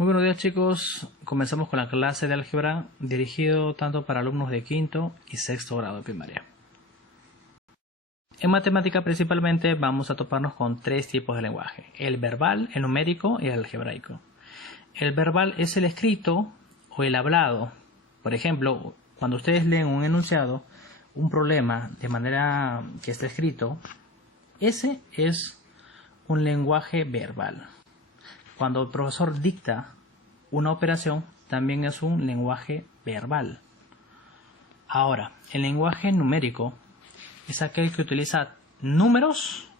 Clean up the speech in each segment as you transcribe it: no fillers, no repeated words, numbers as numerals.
Muy buenos días, chicos. Comenzamos con la clase de álgebra dirigido tanto para alumnos de quinto y sexto grado de primaria. En matemática principalmente vamos a toparnos con tres tipos de lenguaje: el verbal, el numérico y el algebraico. El verbal es el escrito o el hablado. Por ejemplo, cuando ustedes leen un enunciado, un problema de manera que está escrito, ese es un lenguaje verbal. Cuando el profesor dicta una operación, también es un lenguaje verbal. Ahora, el lenguaje numérico es aquel que utiliza números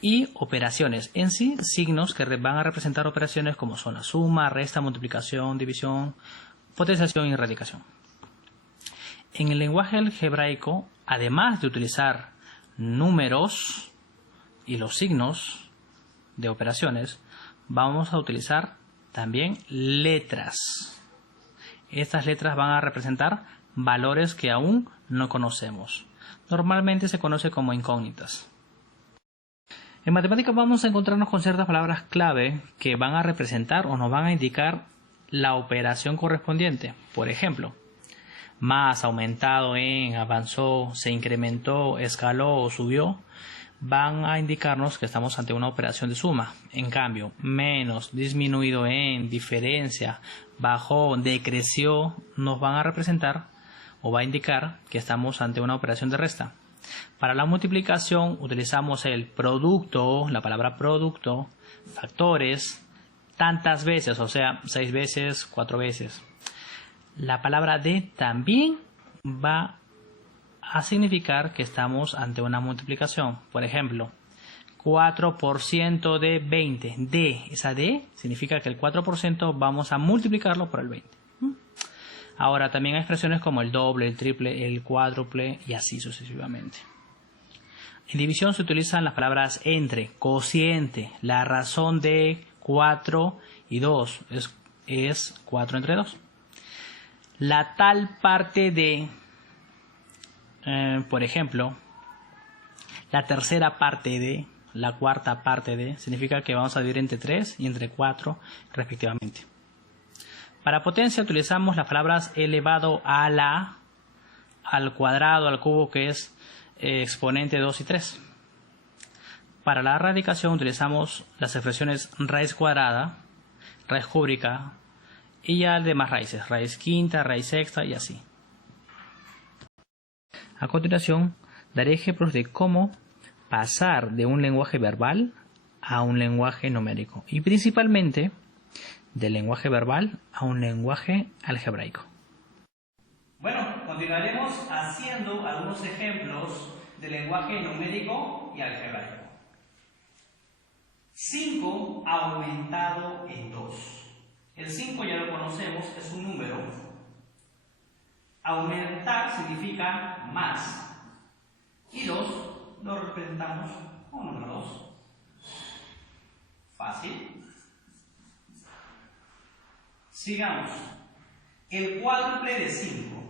y operaciones, en sí signos que van a representar operaciones como son la suma, resta, multiplicación, división, potenciación y radicación. En el lenguaje algebraico, además de utilizar números y los signos de operaciones, vamos a utilizar también letras. Estas letras van a representar valores que aún no conocemos. Normalmente se conoce como incógnitas. En matemáticas vamos a encontrarnos con ciertas palabras clave que van a representar o nos van a indicar la operación correspondiente. Por ejemplo, más, aumentado en, avanzó, se incrementó, escaló o subió, van a indicarnos que estamos ante una operación de suma. En cambio, menos, disminuido en, diferencia, bajó, decreció, nos van a representar o va a indicar que estamos ante una operación de resta. Para la multiplicación utilizamos el producto, la palabra producto, factores, tantas veces, o sea, 6 veces, 4 veces. La palabra de también va a significar que estamos ante una multiplicación. Por ejemplo, 4% de 20. D, esa D significa que el 4% vamos a multiplicarlo por el 20. Ahora también hay expresiones como el doble, el triple, el cuádruple y así sucesivamente. En división se utilizan las palabras entre, cociente, la razón de 4 y 2 es 4 entre 2. La tal parte de, por ejemplo, la tercera parte de, la cuarta parte de, significa que vamos a dividir entre 3 y entre 4 respectivamente. Para potencia utilizamos las palabras elevado a la, al cuadrado, al cubo, que es exponente 2 y 3. Para la radicación utilizamos las expresiones raíz cuadrada, raíz cúbica y ya demás raíces, raíz quinta, raíz sexta y así. A continuación daré ejemplos de cómo pasar de un lenguaje verbal a un lenguaje numérico y principalmente del lenguaje verbal a un lenguaje algebraico. Bueno, continuaremos haciendo algunos ejemplos de lenguaje numérico y algebraico. 5 aumentado en 2. El 5 ya lo conocemos, es un número. Aumentar significa más. Y 2 lo representamos con número 2. Fácil. Sigamos. El cuádruple de 5.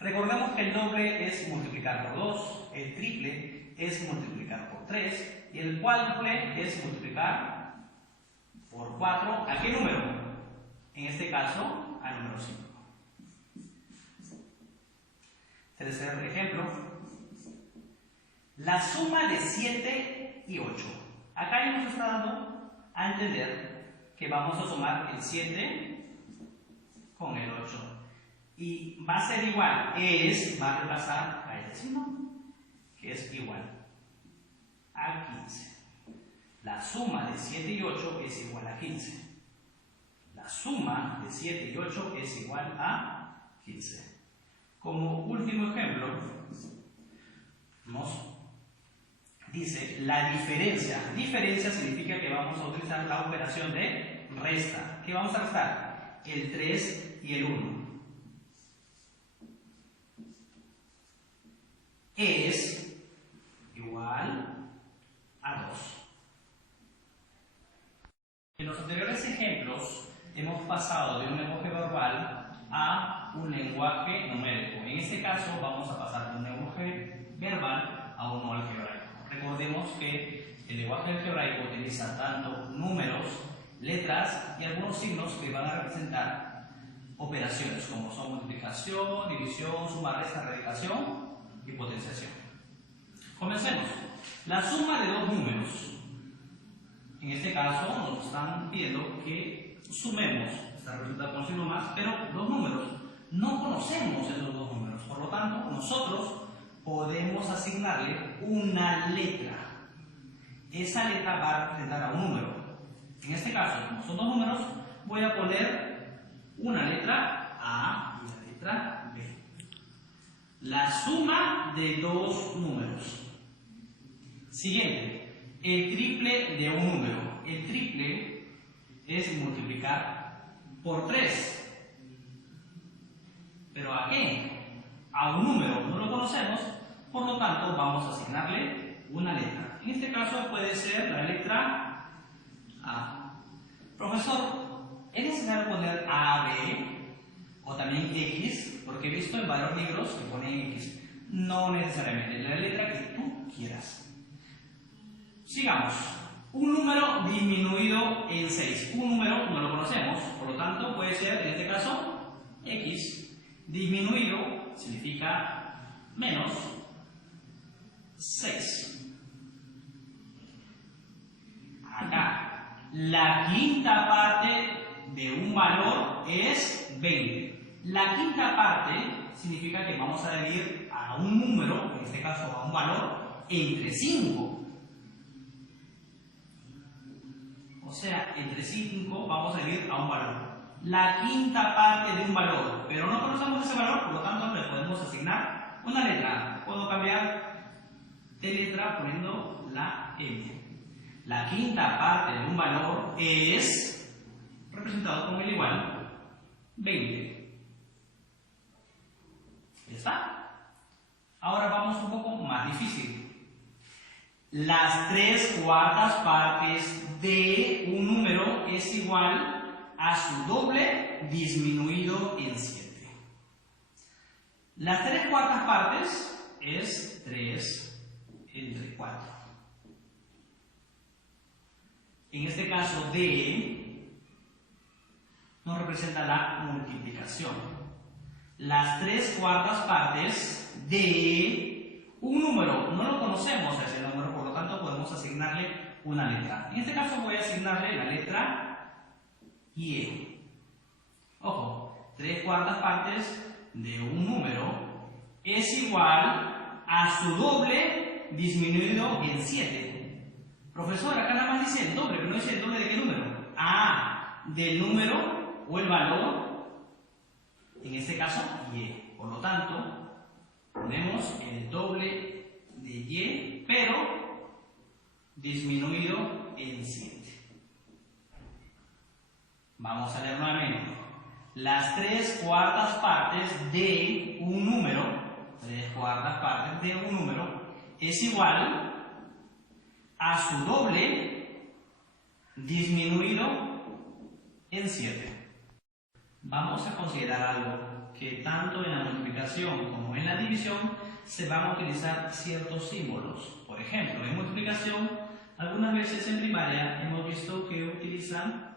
Recordemos que el doble es multiplicar por 2, el triple es multiplicar por 3 y el cuádruple es multiplicar por 4. ¿A qué número? En este caso, al número 5. Tercer ejemplo. La suma de 7 y 8. Acá ya nos está dando a entender que vamos a sumar el 7 con el 8. Y va a ser igual, va a reemplazar a este signo, que es igual a 15. La suma de 7 y 8 es igual a 15. La suma de 7 y 8 es igual a 15. Como último ejemplo, nos dice la diferencia. Diferencia significa que vamos a utilizar la operación de resta. ¿Qué vamos a restar? El 3 y el 1. Es igual a 2. En los anteriores ejemplos hemos pasado de un lenguaje verbal a un lenguaje numérico. En este caso vamos a pasar de un lenguaje verbal a uno algebraico. Recordemos que el lenguaje algebraico utiliza tanto números letras y algunos signos que van a representar operaciones como son multiplicación, división, suma, resta, radicación y potenciación. Comencemos. La suma de dos números. En este caso nos están pidiendo que sumemos. Esta resulta con signo más, pero los números. No conocemos esos dos números. Por lo tanto, nosotros podemos asignarle una letra. Esa letra va a representar a un número. En este caso, como son dos números, voy a poner una letra A y la letra B. La suma de dos números. Siguiente, el triple de un número. El triple es multiplicar por 3. ¿Pero a qué? A un número, no lo conocemos, por lo tanto vamos a asignarle una letra. En este caso puede ser la letra A. Profesor, ¿es necesario poner A, B o también X? Porque he visto en varios libros que ponen X. No necesariamente, la letra que tú quieras. Sigamos. Un número disminuido en 6. Un número no lo conocemos, por lo tanto puede ser, en este caso, X. Disminuido significa menos 6. Acá, la quinta parte de un valor es 20. La quinta parte significa que vamos a dividir a un número, en este caso a un valor, entre 5. O sea, entre 5 vamos a dividir a un valor. La quinta parte de un valor, pero no conocemos ese valor, por lo tanto le podemos asignar una letra. Puedo cambiar de letra poniendo la M. La quinta parte de un valor es representado con el igual 20. ¿Ya está? Ahora vamos un poco más difícil. Las 3/4 partes de un número es igual a su doble disminuido en 7. Las 3/4 partes es 3 entre 4. En este caso D nos representa la multiplicación. Las 3/4 partes de un número, no lo conocemos a ese número, por lo tanto podemos asignarle una letra. En este caso voy a asignarle la letra Y. Ojo, 3/4 partes de un número es igual a su doble disminuido en 7. Profesor, acá nada más dice el doble, pero no dice el doble de qué número. Ah, del número o el valor, en este caso Y. Por lo tanto, ponemos el doble de Y, pero disminuido en 7. Vamos a leer nuevamente. Las 3/4 partes de un número, 3/4 partes de un número, es igual a su doble disminuido en 7. Vamos a considerar algo, que tanto en la multiplicación como en la división se van a utilizar ciertos símbolos. Por ejemplo, en multiplicación, algunas veces en primaria hemos visto que utilizan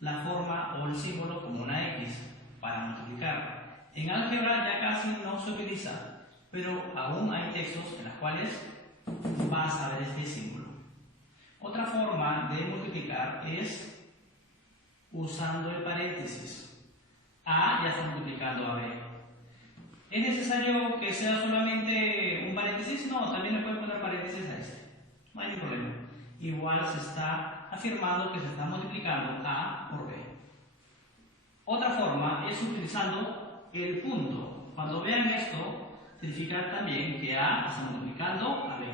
la forma o el símbolo como una X para multiplicar. En álgebra ya casi no se utiliza, pero aún hay textos en los cuales vas a ver este símbolo. Otra forma de multiplicar es usando el paréntesis. A ya está multiplicando a B. ¿Es necesario que sea solamente un paréntesis? No, también le pueden poner paréntesis a este. No hay ningún problema. Igual se está afirmando que se está multiplicando A por B. Otra forma es utilizando el punto. Cuando vean esto, significa también que A está multiplicando a B.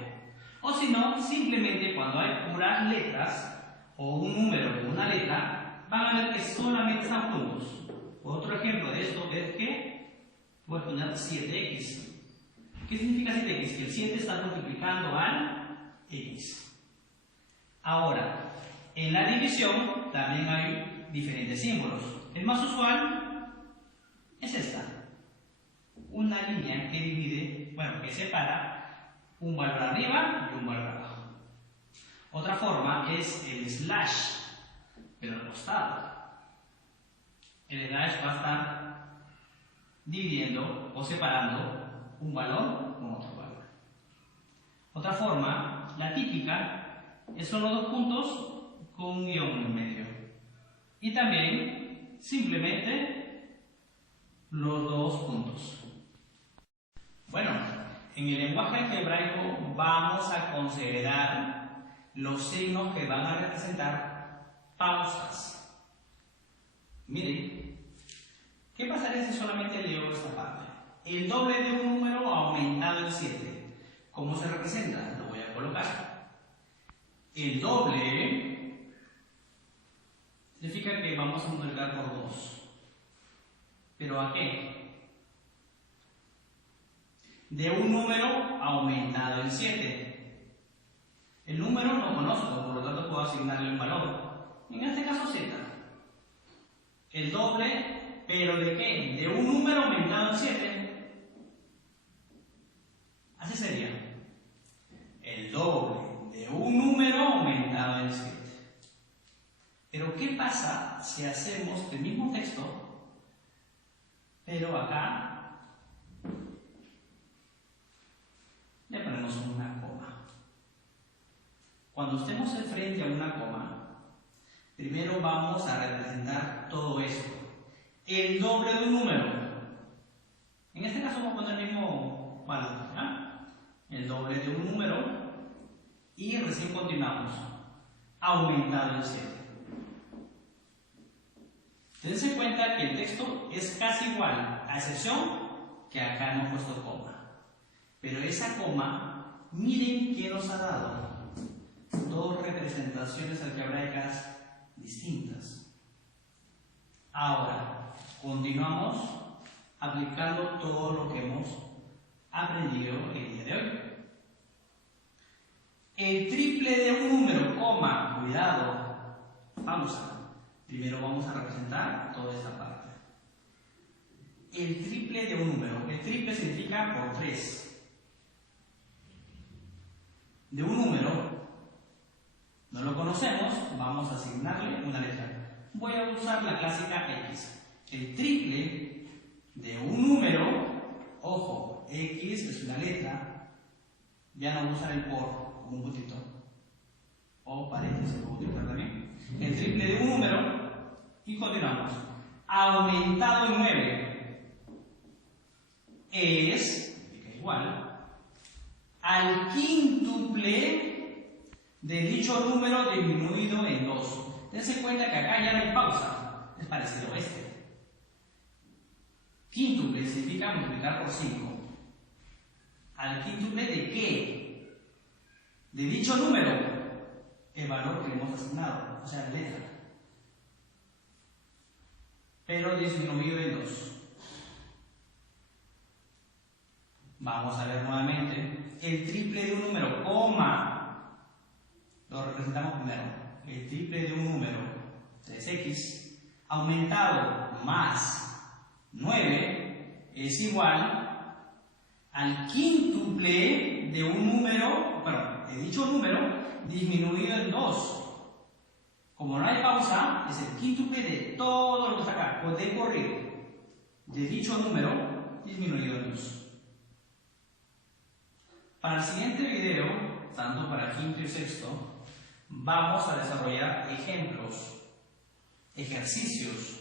O si no, simplemente cuando hay puras letras o un número con una letra, van a ver que solamente están juntos. Otro ejemplo de esto es que voy a poner 7x. ¿Qué significa 7x? Que el 7 está multiplicando al x. Ahora, en la división también hay diferentes símbolos. El más usual es esta. Una línea que divide, bueno, que separa un valor arriba y un valor abajo. Otra forma es el slash. pero al costado. El slash va a estar dividiendo o separando un valor con otro valor. Otra forma, la típica, son los dos puntos con un guión en medio. Y también, simplemente, los dos puntos. Bueno, en el lenguaje algebraico vamos a considerar los signos que van a representar pausas. Miren, ¿qué pasaría si solamente leo esta parte? El doble de un número aumentado en 7. ¿Cómo se representa? Lo voy a colocar. El doble significa que vamos a multiplicar por 2. ¿Pero a qué? De un número aumentado en 7. El número no conozco, por lo tanto puedo asignarle un valor. En este caso z. El doble, ¿pero de qué? De un número aumentado en 7. Así sería. El doble de un número aumentado en 7. Pero ¿qué pasa si hacemos el mismo texto, pero acá le ponemos una coma? Cuando estemos frente a una coma, primero vamos a representar todo esto. El doble de un número. En este caso vamos a poner el mismo valor, ¿ya? El doble de un número y recién continuamos. Aumentado en 7. Dense cuenta que el texto es casi igual, a excepción que acá hemos puesto coma. Pero esa coma, miren qué nos ha dado. Dos representaciones algebraicas distintas. Ahora, continuamos aplicando todo lo que hemos aprendido el día de hoy. El triple de un número, coma, cuidado, pausa. Primero vamos a representar toda esta parte. El triple de un número. El triple significa por 3. De un número, no lo conocemos, vamos a asignarle una letra. Voy a usar la clásica X. El triple de un número, ojo, X es una letra, ya no voy a usar el por como un puntito, o paréntesis como utilizar también. El triple de un número, y continuamos. Aumentado en 9 es igual al quíntuple de dicho número disminuido en 2. Dense cuenta que acá ya no hay pausa, es parecido a este. Quíntuple significa multiplicar por 5. ¿Al quíntuple de qué? De dicho número, el valor que le hemos asignado, o sea, la letra. Pero disminuido en 2. Vamos a ver nuevamente. El triple de un número, coma. Lo representamos primero. El triple de un número, 3x, aumentado más 9, es igual al quíntuple de un número, de dicho número, disminuido en 2. Como no hay pausa, es el quíntuple de todo lo que está acá, de corrido, de dicho número disminuido en 2. Para el siguiente video, tanto para quinto y sexto, vamos a desarrollar ejemplos, ejercicios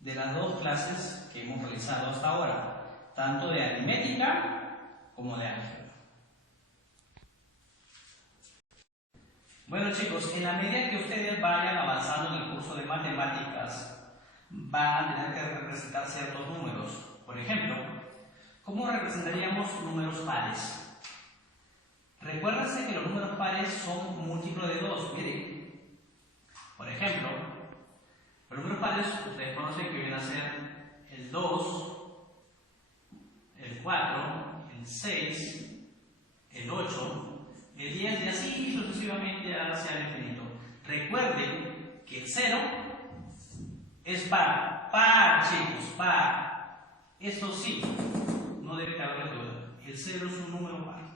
de las dos clases que hemos realizado hasta ahora, tanto de aritmética como de álgebra. Bueno chicos, en la medida que ustedes vayan avanzando en el curso de matemáticas, van a tener que representar ciertos números. Por ejemplo, ¿cómo representaríamos números pares? Recuérdense que los números pares son múltiplos de 2. Miren, por ejemplo, los números pares ustedes conocen que vienen a ser el 2, el 4, el 6, el 8, el 10 y así sucesivamente hacia el infinito. Recuerden que el 0 es par, chicos, par. Eso sí, no debe caber duda. El 0 es un número par.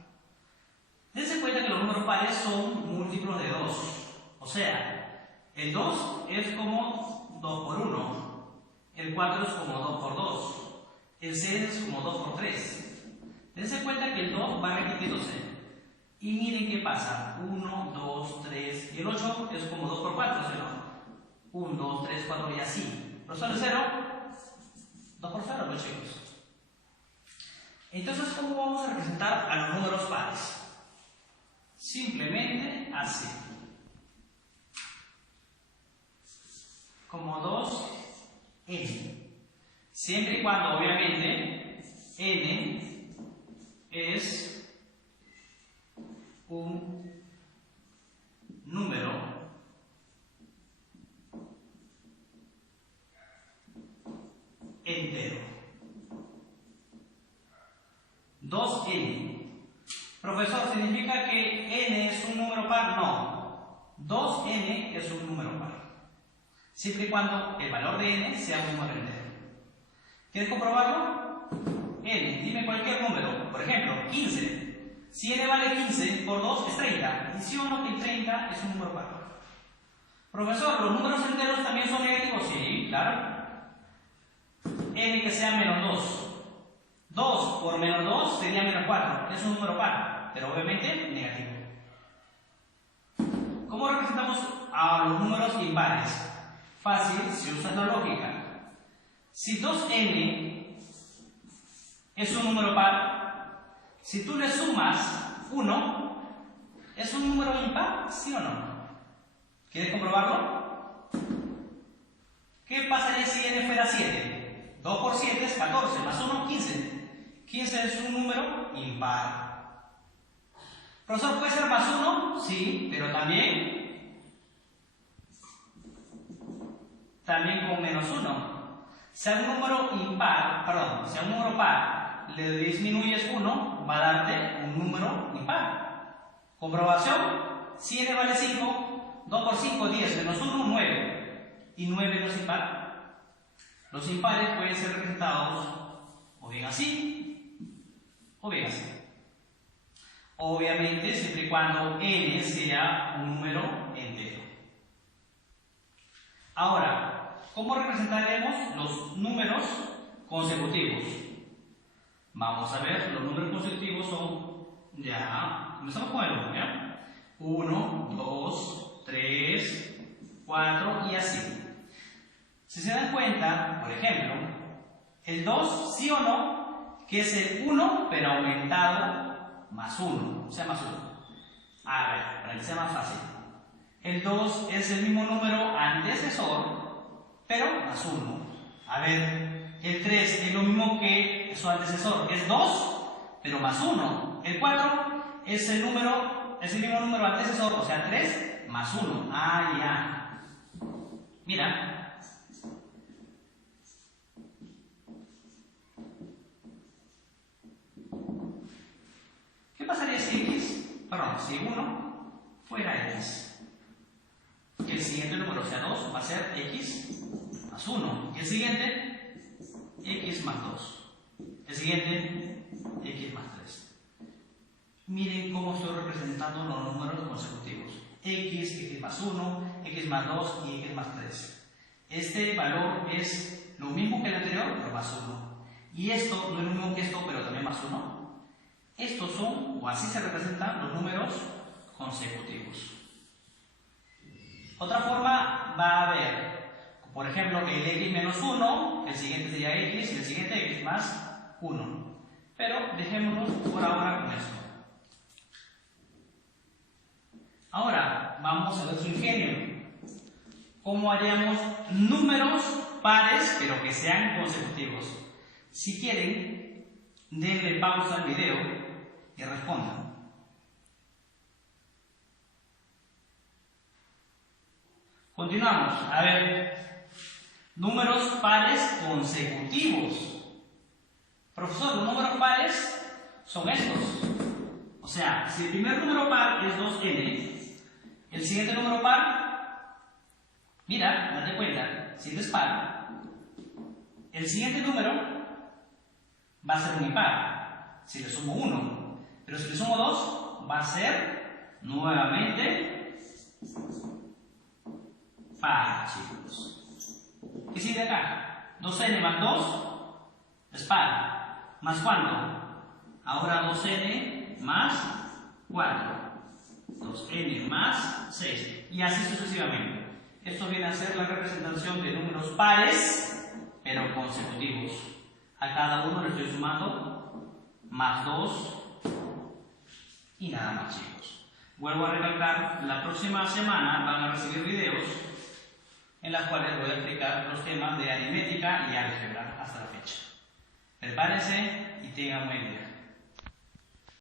Dense cuenta que los números pares son múltiplos de 2. O sea, El 2 es como 2 por 1. El 4 es como 2 por 2. El 6 es como 2 por 3. Dense cuenta que el 2 va repitiéndose. Y miren qué pasa. 1, 2, 3. Y el 8 es como 2 por 4, ¿sí o no? 1, 2, 3, 4 y así. ¿Profesor, el 0? 2 por 0, pues chicos. Entonces, ¿cómo vamos a representar a los números pares? Simplemente así. Como 2n. Siempre y cuando, obviamente, n es un número entero. 2n. Profesor, ¿significa que n es un número par? No. 2n es un número par. Siempre y cuando el valor de n sea un número entero. ¿Quieres comprobarlo? N, dime cualquier número. Por ejemplo, 15. Si n vale 15 por 2 es 30. ¿Y sí o no que 30 es un número par? Profesor, ¿los números enteros también son negativos? Sí, claro. N que sea menos 2. 2 por menos 2 sería menos 4. Es un número par, pero obviamente negativo. ¿Cómo representamos a los números impares? Fácil si usas la lógica. Si 2n es un número par, si tú le sumas 1, ¿es un número impar? ¿Sí o no? ¿Quieres comprobarlo? ¿Qué pasaría si n fuera 7? 2 por 7 es 14, más 1, 15. 15 es un número impar. ¿Profesor, puede ser más 1? Sí, pero también con menos 1. Si a un número impar, perdón, si a un número par le disminuyes 1, va a darte un número impar. Comprobación, si n vale 5, 2 por 5, 10, menos 1, 9. Y 9 no es impar. Los impares pueden ser representados o bien así, o bien así. Obviamente, siempre y cuando n sea un número entero. Ahora, ¿cómo representaremos los números consecutivos? Vamos a ver, los números consecutivos son, ya, comenzamos con el 1, ¿ya? 1, 2, 3, 4 y así. Si se dan cuenta, por ejemplo, el 2, sí o no, que es el 1, pero aumentado más 1, o sea, más 1. A ver, para que sea más fácil. El 2 es el mismo número antecesor, pero más 1. A ver, el 3 es lo mismo que su antecesor, es 2, pero más 1. El 4 es el mismo número antecesor, o sea, 3 más 1. Ah, ya. Mira. ¿Qué pasaría si 1 fuera x? Que el siguiente número, o sea 2, va a ser x más 1. Y el siguiente, x más 2. El siguiente, x más 3. Miren cómo estoy representando los números consecutivos. X más 1, x más 2 y x más 3. Este valor es lo mismo que el anterior, pero más 1. Y esto no es lo mismo que esto, pero también más 1. Estos son, o así se representan, los números consecutivos. Otra forma va a haber, por ejemplo, el x menos 1, el siguiente sería x y el siguiente x más 1. Pero dejémonos por ahora con esto. Ahora vamos a ver su ingenio. ¿Cómo haríamos números pares pero que sean consecutivos? Si quieren, denle pausa al video y respondan. Continuamos. A ver, números pares consecutivos. Profesor, los números pares son estos. O sea, si el primer número par es 2n, el siguiente número par, mira, date cuenta, si es par, el siguiente número va a ser un impar, si le sumo 1. Pero si le sumo 2, va a ser nuevamente par, chicos. ¿Qué sigue acá? 2n más 2 es par. ¿Más cuánto? Ahora 2n más 4. 2n más 6. Y así sucesivamente. Esto viene a ser la representación de números pares, pero consecutivos. A cada uno le estoy sumando más 2 y nada más, chicos. Vuelvo a recalcar, la próxima semana van a recibir videos en las cuales voy a explicar los temas de aritmética y álgebra hasta la fecha. Prepárense y tengan buen día.